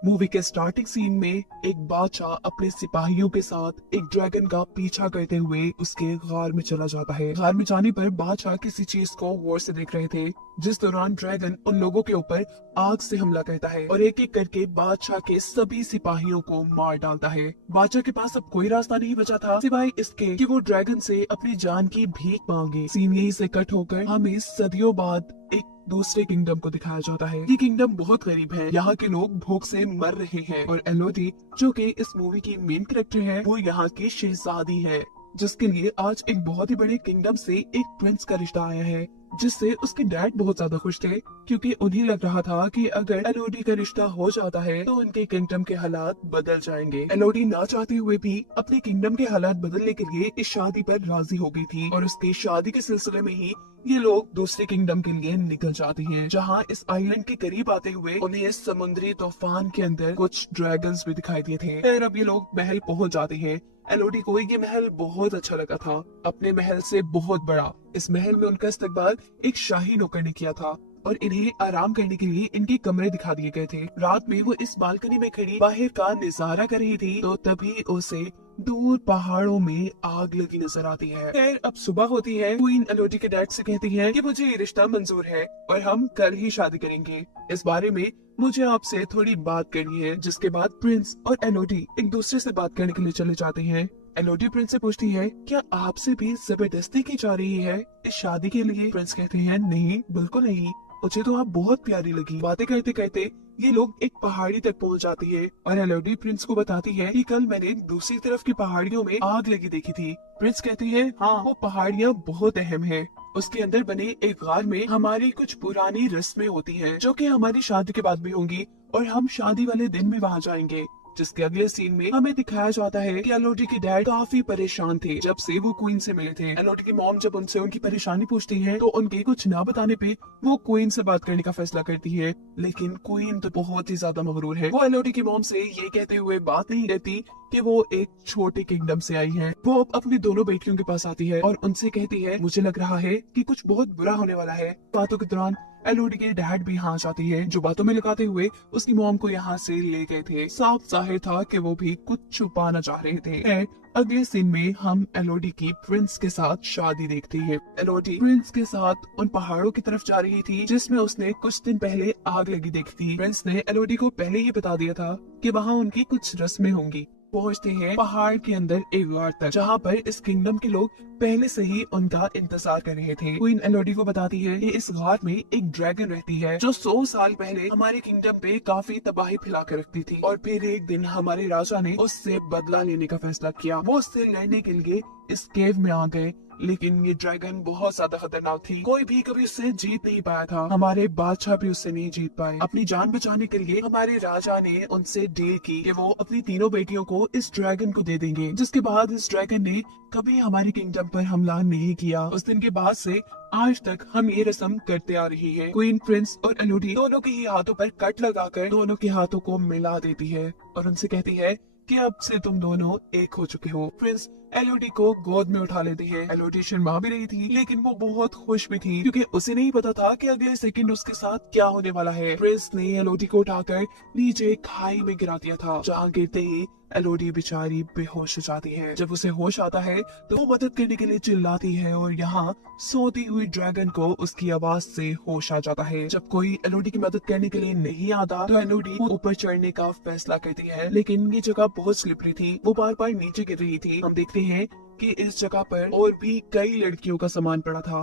Movie के starting scene में एक बादशाह अपने सिपाहियों के साथ एक ड्रैगन का पीछा करते हुए उसके गार में चला जाता है। गार में जाने पर बादशाह किसी चीज को गौर से देख रहे थे, जिस दौरान ड्रैगन उन लोगों के ऊपर आग से हमला करता है और एक एक करके बादशाह के सभी सिपाहियों को मार डालता है। बादशाह के पास अब कोई रास्ता नहीं बचा था सिवाय इसके कि वो ड्रैगन से अपनी जान की भीख मांगे। सीन यही से कट होकर हमें सदियों बाद एक दूसरे किंगडम को दिखाया जाता है। ये किंगडम बहुत गरीब है, यहाँ के लोग भूख से मर रहे हैं और एलोडी जो कि इस मूवी की मेन कैरेक्टर है, वो यहाँ की शहजादी है, जिसके लिए आज एक बहुत ही बड़े किंगडम से एक प्रिंस का रिश्ता आया है, जिससे उसके डैड बहुत ज्यादा खुश थे क्योंकि उन्हें लग रहा था कि अगर एलोडी का रिश्ता हो जाता है तो उनके किंगडम के हालात बदल जाएंगे। एलोडी ना चाहते हुए भी अपने किंगडम के हालात बदलने के लिए इस शादी पर राजी हो गई थी और उसकी शादी के सिलसिले में ही ये लोग दूसरे किंगडम के लिए निकल जाते हैं, जहाँ इस आइलैंड के करीब आते हुए उन्हें समुद्री तूफान के अंदर कुछ ड्रैगन्स भी दिखाई दिए थे। फिर अब ये लोग महल पहुंच जाते हैं। एलोडी को ये महल बहुत अच्छा लगा था, अपने महल से बहुत बड़ा। इस महल में उनका इस्तकबाल एक शाही नौकर ने किया था और इन्हें आराम करने के लिए इनके कमरे दिखा दिए गए थे। रात में वो इस बालकनी में खड़ी बाहर का नजारा कर रही थी तो तभी उसे दूर पहाड़ों में आग लगी नजर आती है। खैर अब सुबह होती है। क्वीन एलोडी के डैड से कहती है कि मुझे ये रिश्ता मंजूर है और हम कल ही शादी करेंगे। इस बारे में मुझे आपसे थोड़ी बात करनी है। जिसके बाद प्रिंस और एलोडी एक दूसरे से बात करने के लिए चले जाते हैं। एलोडी प्रिंस से पूछती है, क्या आपसे भी जबरदस्ती की जा रही है इस शादी के लिए? प्रिंस कहते हैं, नहीं बिल्कुल नहीं, मुझे तो आप बहुत प्यारी लगी। बातें करते करते ये लोग एक पहाड़ी तक पहुंच जाती है और एलोडी प्रिंस को बताती है कि कल मैंने दूसरी तरफ की पहाड़ियों में आग लगी देखी थी। प्रिंस कहते हैं, हाँ वो पहाड़ियाँ बहुत अहम है। उसके अंदर बने एक गार में हमारी कुछ पुरानी रस्में होती हैं जो कि हमारी शादी के बाद भी होंगी और हम शादी वाले दिन भी वहाँ जाएंगे। जिसके अगले सीन में हमें दिखाया जाता है कि एलोडी के डैड काफी परेशान थे जब से वो क्वीन से मिले थे। एलोडी की मॉम जब उनसे उनकी परेशानी पूछती है तो उनके कुछ ना बताने पे वो क्वीन से बात करने का फैसला करती है, लेकिन क्वीन तो बहुत ही ज्यादा मगरूर है। वो एलोडी की मॉम से ये कहते हुए बात नहीं रहती कि वो एक छोटे किंगडम से आई है। वो अपनी दोनों बेटियों के पास आती है और उनसे कहती है, मुझे लग रहा है कि कुछ बहुत बुरा होने वाला है। बातों के दौरान एलोडी के डैड भी यहाँ जाती है, जो बातों में लगाते हुए उसकी मॉम को यहाँ से ले गए थे। साफ जाहिर था कि वो भी कुछ छुपाना चाह रहे थे। अगले सीन में हम एलोडी की प्रिंस के साथ शादी देखते हैं। एलोडी प्रिंस के साथ उन पहाड़ों की तरफ जा रही थी जिसमें उसने कुछ दिन पहले आग लगी देखी थी। प्रिंस ने एलोडी को पहले ही बता दिया था कि वहाँ उनकी कुछ रस्में होंगी। पहुंचते हैं पहाड़ के अंदर एक गार तक, जहाँ पर इस किंगडम के लोग पहले से ही उनका इंतजार कर रहे थे। क्वीन एलोडी को बताती है कि इस गार में एक ड्रैगन रहती है जो 100 साल पहले हमारे किंगडम पे काफी तबाही फैला कर रखती थी और फिर एक दिन हमारे राजा ने उससे बदला लेने का फैसला किया। वो उससे लड़ने के लिए इस केव में आ गए, लेकिन ये ड्रैगन बहुत ज्यादा खतरनाक थी। कोई भी कभी उससे जीत नहीं पाया था। हमारे बादशाह भी उससे नहीं जीत पाए। अपनी जान बचाने के लिए हमारे राजा ने उनसे डील की कि वो अपनी तीनों बेटियों को इस ड्रैगन को दे देंगे। जिसके बाद इस ड्रैगन ने कभी हमारे किंगडम पर हमला नहीं किया। उस दिन के बाद से आज तक हम ये रस्म करते आ रही है। क्वीन प्रिंस और एलोडी दोनों के ही हाथों पर कट लगाकर दोनों के हाथों को मिला देती है और उनसे कहती है कि अब से तुम दोनों एक हो चुके हो। प्रिंस एलोडी को गोद में उठा लेती है। एलोडी शर्मा भी रही थी, लेकिन वो बहुत खुश भी थी क्योंकि उसे नहीं पता था कि अगले सेकंड उसके साथ क्या होने वाला है। प्रिंस ने एलोडी को उठाकर नीचे खाई में गिरा दिया था, जहाँ गिरते ही एलोडी बेचारी बेहोश हो जाती है। जब उसे होश आता है तो वो मदद करने के लिए चिल्लाती है और यहाँ सोती हुई ड्रैगन को उसकी आवाज से होश आ जाता है। जब कोई एलोडी की मदद करने के लिए नहीं आता तो एलोडी ऊपर चढ़ने का फैसला करती है, लेकिन ये जगह बहुत स्लिपरी थी, वो बार बार नीचे गिर रही थी। हम देखते हैं कि इस जगह पर और भी कई लड़कियों का सामान पड़ा था।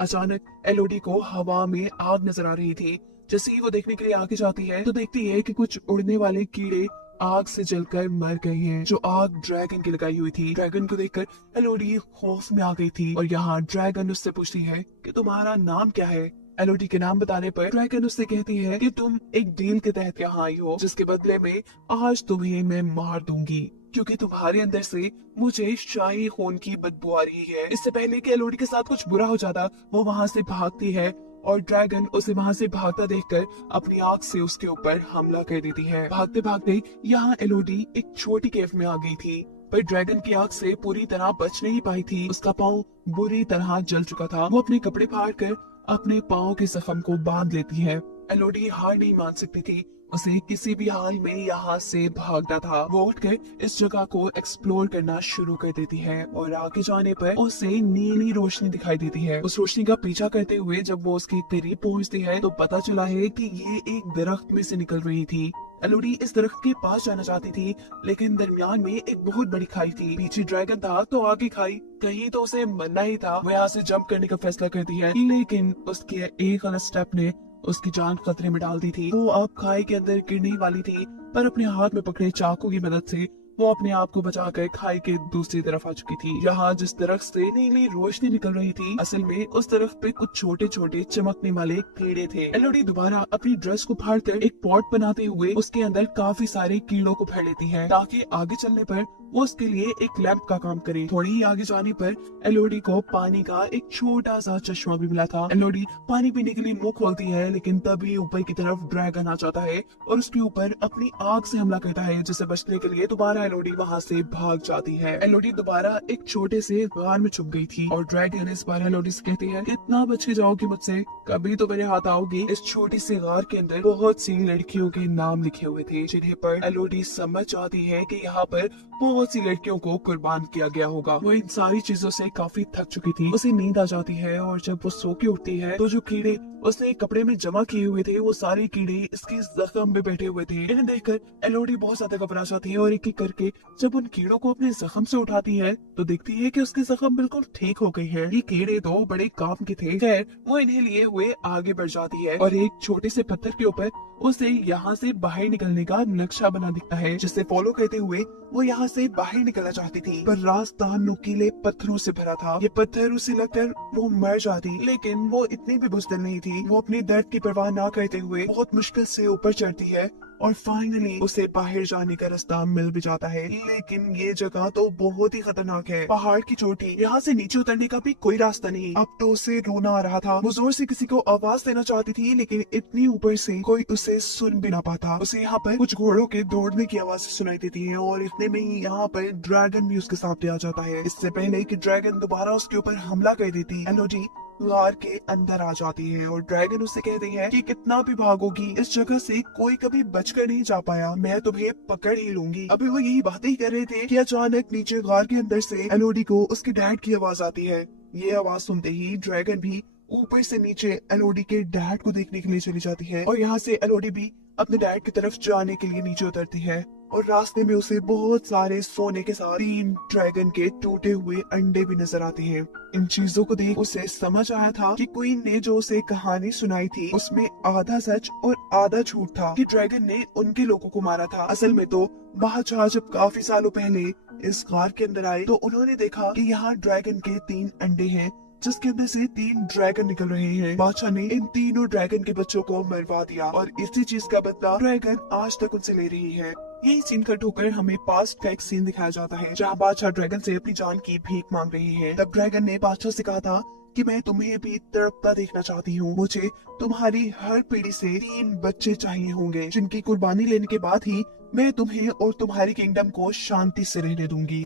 अचानक एलोडी को हवा में आग नजर आ रही थी। जैसे ही वो देखने के लिए आगे जाती है तो देखती है कि कुछ उड़ने वाले कीड़े आग से जलकर मर गए हैं, जो आग ड्रैगन की लगाई हुई थी। ड्रैगन को देखकर एलोडी खौफ में आ गई थी और यहाँ ड्रैगन उससे पूछती है कि तुम्हारा नाम क्या है। एलोडी के नाम बताने पर ड्रैगन उससे कहती है कि तुम एक डील के तहत यहाँ आई हो, जिसके बदले में आज तुम्हें मैं मार दूंगी क्योंकि तुम्हारे अंदर से मुझे शाही खून की बदबू आ रही है। इससे पहले कि एलोडी के साथ कुछ बुरा हो जाता, वो वहाँ से भागती है और ड्रैगन उसे वहाँ से भागता देखकर अपनी आग से उसके ऊपर हमला कर देती है। भागते भागते यहाँ एलोडी एक छोटी केव में आ गई थी, पर ड्रैगन की आग से पूरी तरह बच नहीं पाई थी। उसका पाँव बुरी तरह जल चुका था। वो अपने कपड़े फाड़ कर अपने पाँव के जख्म को बांध लेती है एलोडी हार नहीं मान सकती थी। उसे किसी भी हाल में यहाँ से भागना था। वो उठकर इस जगह को एक्सप्लोर करना शुरू कर देती है और आगे जाने पर उसे नीली रोशनी दिखाई देती है। उस रोशनी का पीछा करते हुए जब वो उसके करीब पहुँचती है तो पता चला है कि ये एक दरख्त में से निकल रही थी। एलोडी इस दरख्त के पास जाना चाहती थी, लेकिन दरमियान में एक बहुत बड़ी खाई थी। पीछे ड्रैगन था तो आगे खाई, कहीं तो उसे मरना ही था। वो यहाँ से जंप करने का फैसला करती है, लेकिन उसके एक गलत स्टेप ने उसकी जान खतरे में डाल दी थी। वो अब खाई के अंदर गिरने वाली थी, पर अपने हाथ में पकड़े चाकू की मदद से वो अपने आप को बचाकर खाई के दूसरी तरफ आ चुकी थी। यहाँ जिस दरख्त से नीली रोशनी निकल रही थी, असल में उस दरख्त पे कुछ छोटे छोटे चमकने वाले कीड़े थे। एलोडी दोबारा अपनी ड्रेस को फाड़कर एक पॉट बनाते हुए उसके अंदर काफी सारे कीड़ों को भर लेती है, ताकि आगे चलने पर वो उसके लिए एक लैंप का काम करे। थोड़ी ही आगे जाने पर एलोडी को पानी का एक छोटा सा चश्मा भी मिला था। एलोडी पानी पीने के लिए मुंह खोलती है, लेकिन तभी ऊपर की तरफ ड्रैगन आ जाता है और उसके ऊपर अपनी आग से हमला करता है, जिसे बचने के लिए दोबारा एलोडी वहाँ से भाग जाती है। एलोडी दोबारा एक छोटे से गार में छुप गई थी और ड्रैगन इस बार एलोडी से कहती है, कितना बच के जाओगी मुझसे, कभी तो मेरे हाथ आओगी। इस छोटी सी गार के अंदर बहुत सी लड़कियों के नाम लिखे हुए थे, जिन्हें पर एलोडी समझ जाती है कि यहाँ पर बहुत सी लड़कियों को कुर्बान किया गया होगा। वो इन सारी चीजों से काफी थक चुकी थी। उसे नींद आ जाती है और जब वो सो के उठती है तो जो कीड़े उसने कपड़े में जमा किए हुए थे, वो सारे कीड़े इसके जख्म में बैठे हुए थे। इन्हें देखकर एलोडी बहुत ज्यादा घबरा जाती है और एक एक करके जब उन कीड़ों को अपने जख्म से उठाती है तो देखती है कि उसके जख्म बिल्कुल ठीक हो गए हैं। ये कीड़े तो बड़े काम के थे। खैर वो इन्हें लिए हुए आगे बढ़ जाती है और एक छोटे से पत्थर के ऊपर उसे यहाँ से बाहर निकलने का नक्शा बना दिखता है, जिसे फॉलो करते हुए वो यहाँ से बाहर निकलना चाहती थी, पर रास्ता नुकीले पत्थरों से भरा था। ये पत्थर उसे लगकर वो मर जाती, लेकिन वो इतनी भी बुज़दिल नहीं थी। वो अपनी दर्द की परवाह ना करते हुए बहुत मुश्किल से ऊपर चढ़ती है और फाइनली उसे बाहर जाने का रास्ता मिल भी जाता है। लेकिन ये जगह तो बहुत ही खतरनाक है, पहाड़ की चोटी, यहाँ से नीचे उतरने का भी कोई रास्ता नहीं। अब तो उसे रोना आ रहा था। वो जोर से किसी को आवाज देना चाहती थी, लेकिन इतनी ऊपर से कोई उसे सुन भी ना पाता। उसे यहाँ पर कुछ घोड़ों के दौड़ने की आवाज सुनाई देती है और इतने में ही यहाँ पर ड्रैगन भी उसके सामने आ जाता है। इससे पहले कि ड्रैगन दोबारा उसके ऊपर हमला कर देती, एलोडी गार के अंदर आ जाती है और ड्रैगन उससे कहती है कि कितना भी भागोगी इस जगह से कोई कभी बचकर नहीं जा पाया, मैं तुम्हें पकड़ ही लूंगी। अभी वो यही बातें ही कर रहे थे कि अचानक नीचे गार के अंदर से एलोडी को उसके डैड की आवाज आती है। ये आवाज सुनते ही ड्रैगन भी ऊपर से नीचे एलोडी के डैड को देखने के लिए चली जाती है और यहाँ से एलोडी भी अपने डैड की तरफ जाने के लिए नीचे उतरती है और रास्ते में उसे बहुत सारे सोने के साथ 3 ड्रैगन के टूटे हुए अंडे भी नजर आते हैं। इन चीजों को देख उसे समझ आया था कि क्वीन ने जो उसे कहानी सुनाई थी उसमें आधा सच और आधा झूठ था, कि ड्रैगन ने उनके लोगों को मारा था। असल में तो बादशाह जब काफी सालों पहले इस गार के अंदर आए तो उन्होंने देखा कि यहाँ ड्रैगन के 3 अंडे हैं, जिसके अंदर से 3 ड्रैगन निकल रहे हैं। बादशाह ने इन तीनों ड्रैगन के बच्चों को मरवा दिया और इसी चीज का बदला ड्रैगन आज तक उनसे ले रही है। यही सीन कट होकर हमें पास्ट का एक सीन दिखाया जाता है, जहाँ बादशाह ड्रैगन से अपनी जान की भीख मांग रही है। तब ड्रैगन ने बादशाह से कहा था कि मैं तुम्हें भी तड़पता देखना चाहती हूँ, मुझे तुम्हारी हर पीढ़ी से 3 बच्चे चाहिए होंगे, जिनकी कुर्बानी लेने के बाद ही मैं तुम्हें और तुम्हारी किंगडम को शांति से रहने दूंगी।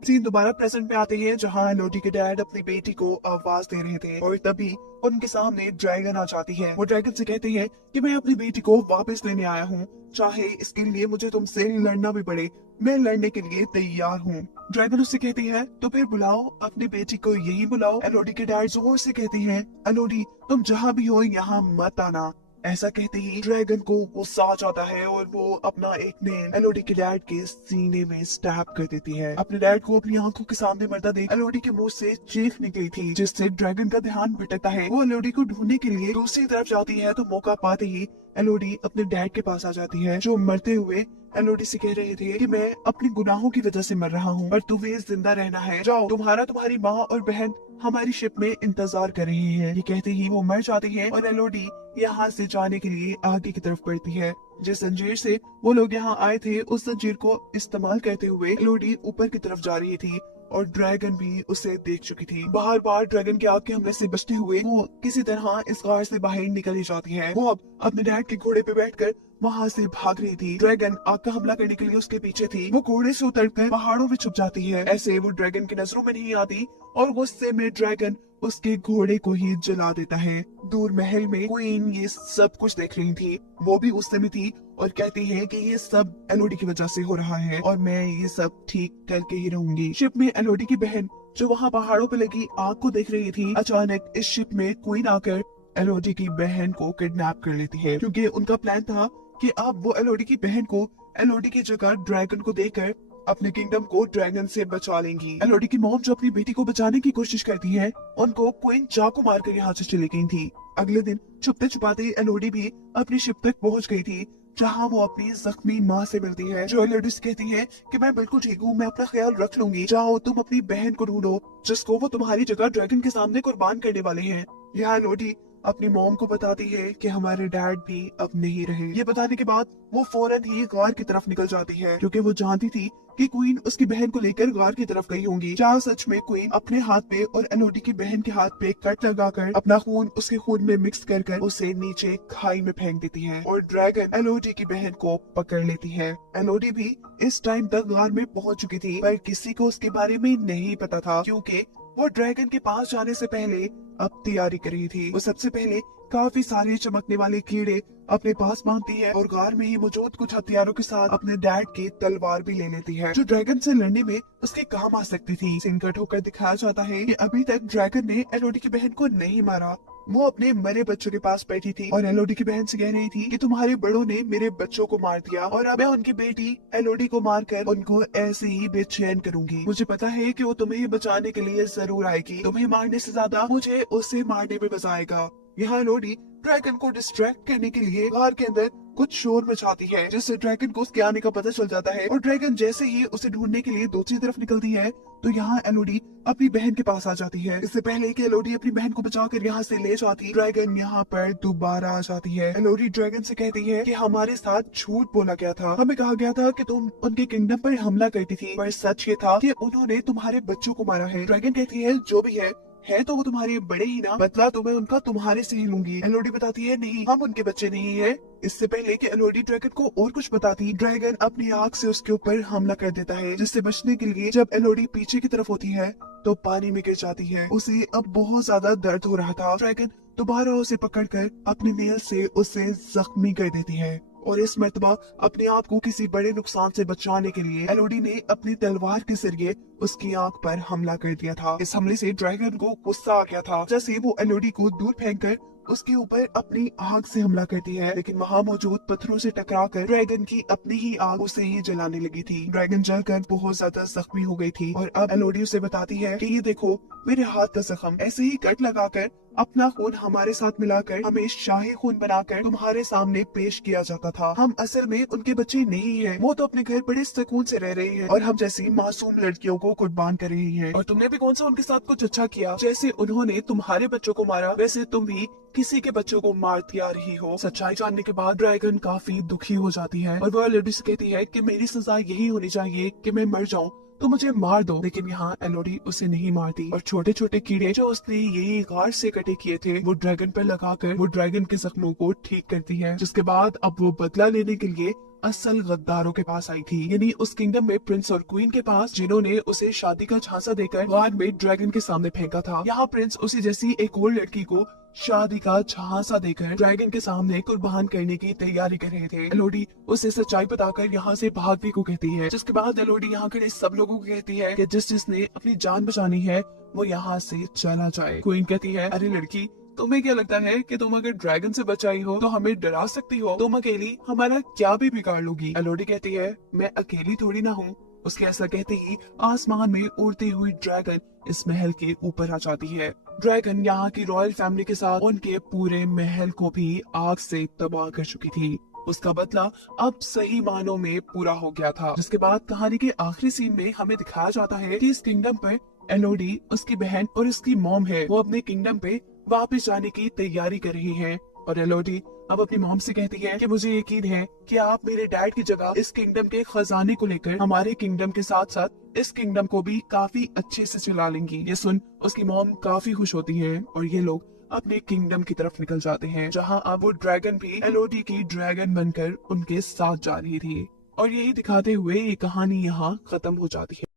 सीन दोबारा प्रेजेंट में आते हैं, जहाँ एलोडी के डैड अपनी बेटी को आवाज दे रहे थे और तभी उनके सामने ड्रैगन आ जाती है। वो ड्रैगन से कहते हैं कि मैं अपनी बेटी को वापस लेने आया हूँ, चाहे इसके लिए मुझे तुमसे लड़ना भी पड़े, मैं लड़ने के लिए तैयार हूँ। ड्रैगन उससे कहती है तो फिर बुलाओ अपनी बेटी को, यही बुलाओ। एलोडी के डैड जोर से कहते हैं, एलोडी तुम जहाँ भी हो यहाँ मत आना। ऐसा कहते ही ड्रैगन को गुस्सा आ जाता है और वो अपना एक नेल एलोडी के डैड के सीने में स्टैब कर देती है। अपने डैड को अपनी आंखों के सामने मरता देख एलोडी के मुंह से चीख निकली थी, जिससे ड्रैगन का ध्यान भटकता है। वो एलोडी को ढूंढने के लिए दूसरी तरफ जाती है तो मौका पाते ही एलोडी अपने डैड के पास आ जाती है, जो मरते हुए एलोडी से कह रहे थे कि मैं अपने गुनाहों की वजह से मर रहा हूँ और तुम्हें जिंदा रहना है, जाओ तुम्हारी माँ और बहन हमारी शिप में इंतजार कर रही है। ये कहते ही वो मर जाती है और एलोडी यहाँ से जाने के लिए आगे की तरफ बढ़ती है। जिस जंजीर से वो लोग यहाँ आए थे उस जंजीर को इस्तेमाल करते हुए एलोडी ऊपर की तरफ जा रही थी और ड्रैगन भी उसे देख चुकी थी। बार बार ड्रैगन के आग के हमले से बचते हुए वो किसी तरह इस गार से बाहर निकल ही जाती है। वो अब अपने डैड के घोड़े पे बैठकर वहाँ से भाग रही थी। ड्रैगन आग का हमला करने के लिए उसके पीछे थी। वो घोड़े से उतरकर पहाड़ों में छुप जाती है। ऐसे वो ड्रैगन की नजरों में नहीं आती और गुस्से में ड्रैगन उसके घोड़े को ही जला देता है। दूर महल में क्वीन ये सब कुछ देख रही थी, वो भी उस समय थी और कहती है कि ये सब एलोडी की वजह से हो रहा है और मैं ये सब ठीक करके ही रहूंगी। शिप में एलोडी की बहन जो वहाँ पहाड़ों पे लगी आग को देख रही थी, अचानक इस शिप में क्वीन आकर एलोडी की बहन को किडनैप कर लेती है, क्योंकि उनका प्लान था कि अब वो एलोडी की बहन को एलोडी की जगह ड्रैगन को देकर अपने किंगडम को ड्रैगन से बचा लेंगी। एलोडी की मॉम जो अपनी बेटी को बचाने की कोशिश करती है, उनको क्वीन चाकू मारकर यहाँ से चली गई थी। अगले दिन छुपते छुपाते एलोडी भी अपनी शिप तक पहुँच गई थी, जहाँ वो अपनी जख्मी माँ से मिलती है, जो एलोडी से कहती है कि मैं बिल्कुल ठीक हूँ, मैं अपना ख्याल रख लूंगी, जाओ तुम अपनी बहन को ढूंढो जिसको वो तुम्हारी जगह ड्रैगन के सामने कुर्बान करने वाले हैं। यहाँ एलोडी अपनी मॉम को बताती है कि हमारे डैड भी अब नहीं रहे। ये बताने के बाद वो फौरन ही गार की तरफ निकल जाती है, क्योंकि वो जानती थी कि क्वीन उसकी बहन को लेकर गार की तरफ गई होंगी। क्या सच में क्वीन अपने हाथ पे और एलोडी की बहन के हाथ पे कट लगाकर अपना खून उसके खून में मिक्स कर उसे नीचे खाई में फेंक देती है और ड्रैगन एलोडी की बहन को पकड़ लेती है। एलोडी भी इस टाइम तक गार में पहुंच चुकी थी, पर किसी को उसके बारे में नहीं पता था, क्योंकि वो ड्रैगन के पास जाने से पहले अब तैयारी कर रही थी। वो सबसे पहले काफी सारे चमकने वाले कीड़े अपने पास बांधती है और गार में ही मौजूद कुछ हथियारों के साथ अपने डैड की तलवार भी ले लेती है, जो ड्रैगन से लड़ने में उसके काम आ सकती थी। सीन कट होकर दिखाया जाता है कि अभी तक ड्रैगन ने एलोडी की बहन को नहीं मारा। वो अपने मरे बच्चों के पास बैठी थी और एलोडी की बहन से कह रही थी कि तुम्हारे बड़ों ने मेरे बच्चों को मार दिया और अब मैं उनकी बेटी एलोडी को मारकर उनको ऐसे ही बेचैन करूंगी। मुझे पता है कि वो तुम्हें बचाने के लिए जरूर आएगी, तुम्हें मारने से ज्यादा मुझे उसे मारने में मजा आएगा। यहाँ एलोडी ड्रैगन को डिस्ट्रैक्ट करने के लिए गार के अंदर कुछ शोर मचाती है, जिससे ड्रैगन को उसके आने का पता चल जाता है और ड्रैगन जैसे ही उसे ढूंढने के लिए दूसरी तरफ निकलती है, तो यहाँ एलोडी अपनी बहन के पास आ जाती है। इससे पहले कि एलोडी अपनी बहन को बचाकर यहाँ से ले जाती, ड्रैगन यहाँ पर दोबारा आ जाती है। एलोडी ड्रैगन से कहती है कि हमारे साथ झूठ बोला गया था, हमें कहा गया था कि तुम उनके किंगडम पर हमला करती थी, पर सच ये था कि उन्होंने तुम्हारे बच्चों को मारा है। ड्रैगन कहती है जो भी है तो वो तुम्हारे बड़े ही ना, बदला तो मैं उनका तुम्हारे से ही लूंगी। एलोडी बताती है नहीं, हम उनके बच्चे नहीं है। इससे पहले कि एलोडी ड्रैगन को और कुछ बताती, ड्रैगन अपनी आग से उसके ऊपर हमला कर देता है, जिससे बचने के लिए जब एलोडी पीछे की तरफ होती है तो पानी में गिर जाती है। उसे अब बहुत ज्यादा दर्द हो रहा था। ड्रैगन दोबारा उसे पकड़कर अपने नेल से उसे जख्मी कर देती है और इस मर्तबा अपने आप को किसी बड़े नुकसान से बचाने के लिए एलोडी ने अपनी तलवार के जरिए उसकी आंख पर हमला कर दिया था। इस हमले से ड्रैगन को गुस्सा आ गया था, जैसे वो एलोडी को दूर फेंककर उसके ऊपर अपनी आग से हमला करती है, लेकिन वहाँ मौजूद पत्थरों से टकराकर ड्रैगन की अपनी ही आग उसे ही जलाने लगी थी। ड्रैगन जलकर बहुत ज्यादा जख्मी हो गई थी और अब एलोडी उसे बताती है कि ये देखो मेरे हाथ का जख्म, ऐसे ही कट लगाकर अपना खून हमारे साथ मिलाकर हमें शाही खून बनाकर तुम्हारे सामने पेश किया जाता था। हम असल में उनके बच्चे नहीं हैं, वो तो अपने घर बड़े सुकून से रह रहे हैं और हम जैसी मासूम लड़कियों को कुर्बान कर रही हैं। और तुमने भी कौन सा उनके साथ कुछ अच्छा किया? जैसे उन्होंने तुम्हारे बच्चों को मारा, वैसे तुम भी किसी के बच्चों को मारती आ रही हो। सच्चाई जानने के बाद ड्रैगन काफी दुखी हो जाती है और वो एलोडी से कहती है कि मेरी सजा यही होनी चाहिए कि मैं मर जाऊं, तो मुझे मार दो। लेकिन यहाँ एलोडी उसे नहीं मारती और छोटे छोटे कीड़े जो उसने यही गार से कटे किए थे वो ड्रैगन पर लगाकर वो ड्रैगन के जख्मों को ठीक करती है। जिसके बाद अब वो बदला लेने के लिए असल गद्दारों के पास आई थी, यानी उस किंगडम में प्रिंस और क्वीन के पास, जिन्होंने उसे शादी का झांसा देकर गार में ड्रैगन के सामने फेंका था। यहाँ प्रिंस उसी जैसी एक और लड़की को शादी का झांसा देकर ड्रैगन के सामने कुर्बान करने की तैयारी कर रहे थे। एलोडी उसे सच्चाई बताकर यहाँ से भागने को कहती है, जिसके बाद एलोडी यहाँ खड़े सब लोगों को कहती है कि जिसने अपनी जान बचानी है वो यहाँ से चला जाए। क्वीन कहती है, अरे लड़की, तुम्हें क्या लगता है कि तुम अगर ड्रैगन से बचाई हो तो हमें डरा सकती हो? तुम अकेली हमारा क्या भी बिगाड़ लोगी। एलोडी कहती है, मैं अकेली थोड़ी ना हूँ। उसके ऐसा कहते ही आसमान में उड़ती हुई ड्रैगन इस महल के ऊपर आ जाती है। ड्रैगन यहाँ की रॉयल फैमिली के साथ उनके पूरे महल को भी आग से तबाह कर चुकी थी। उसका बदला अब सही मानों में पूरा हो गया था। जिसके बाद कहानी के आखिरी सीन में हमें दिखाया जाता है कि इस किंगडम पर एलोडी, उसकी बहन और उसकी मॉम है, वो अपने किंगडम पे वापस जाने की तैयारी कर रही हैं। और एलोडी अब अपनी मॉम से कहती है कि मुझे यकीन है कि आप मेरे डैड की जगह इस किंगडम के खजाने को लेकर हमारे किंगडम के साथ साथ इस किंगडम को भी काफी अच्छे से चला लेंगी। ये सुन उसकी मॉम काफी खुश होती है और ये लोग अपने किंगडम की तरफ निकल जाते हैं, जहाँ अब वो ड्रैगन भी एलोडी की ड्रैगन बनकर उनके साथ जा रही थी। और यही दिखाते हुए ये कहानी यहाँ खत्म हो जाती है।